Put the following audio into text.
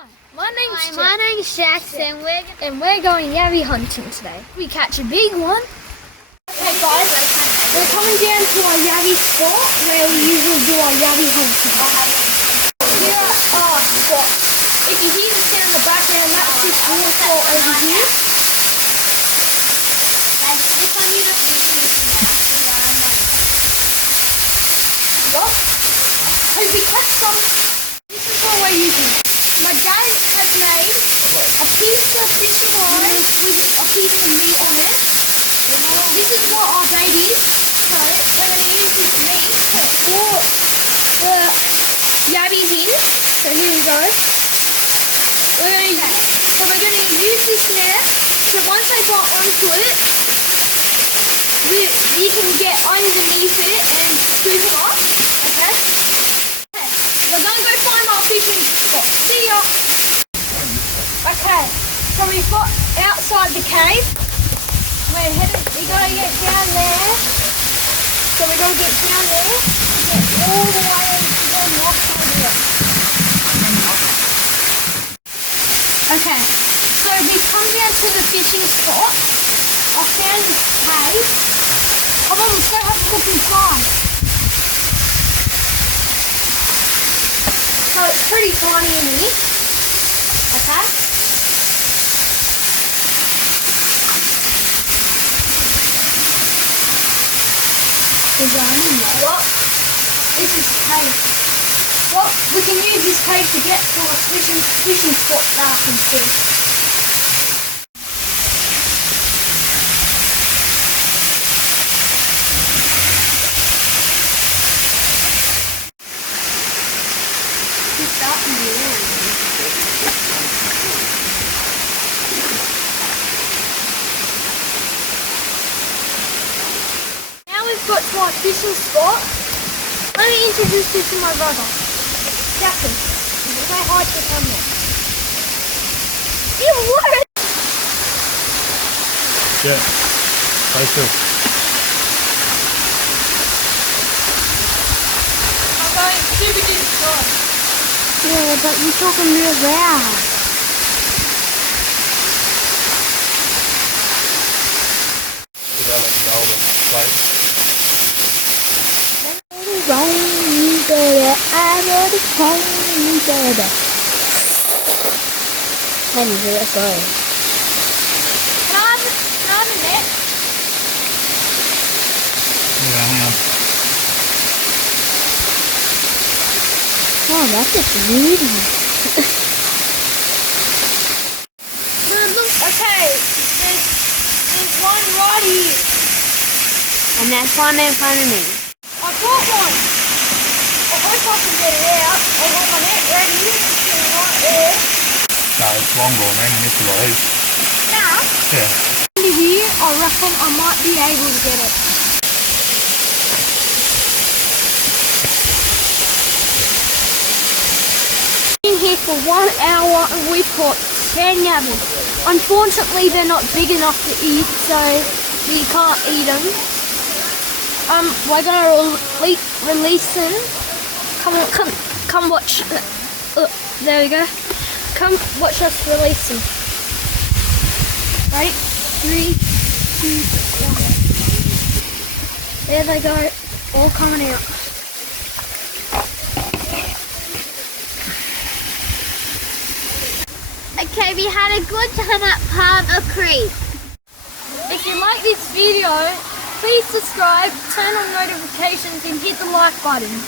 My name's Shax and we're going yabby hunting today. We catch a big one. Okay guys, we're coming down to our yabby spot where we usually do our yabby hunting. Here at our spot. If you hear the sound in the background, that's this waterfall over here. What? Hey, we catch some. This is what we're using. My dad has made a piece of fishing line with a piece of meat on it. This is what our bait is. So we're going to use this meat to draw the yabbies in. So here we go. We're going to use this net. So once I got onto it, you can get underneath it and scoop it up. Okay. We're going to go find our fishing spot. See ya. Okay, so we've got outside the cave. We're headed, we got to get down there. So we're going to get down there, get all the way to the north side here. Okay, so we've come down to the fishing spot. I found this cave. Come on, let's go have a look inside. So it's pretty tiny in here. Okay. What? This is the cave. Well, we can use this cave to get to a fishing spot that I can see. Now we've got to our fishing spot. Let me introduce you to my brother, Jackson. Say hi to the camera. You what? Yeah, stay still. I'm going super deep short. Yeah, but you're talking real loud. Henry, let's go. Can I have a net? Yeah, hang on. Oh, that's a beauty. Look, okay, there's one right here. And that's one in front of me. I caught one. I hope I can get it out. I've got my net ready. It's right there. No, it's long gone, man. You missed it all. Now, Yeah. under here, I reckon I might be able to get it. Been here for 1 hour and we've caught 10 yabbies. Unfortunately, they're not big enough to eat, so we can't eat them. We're gonna release them. Come watch. There we go. Come watch us release them. Ready? 3, 2, 1. There they go, all coming out. Okay, we had a good time at Palmer Creek. If you like this video, please subscribe, turn on notifications and hit the like button.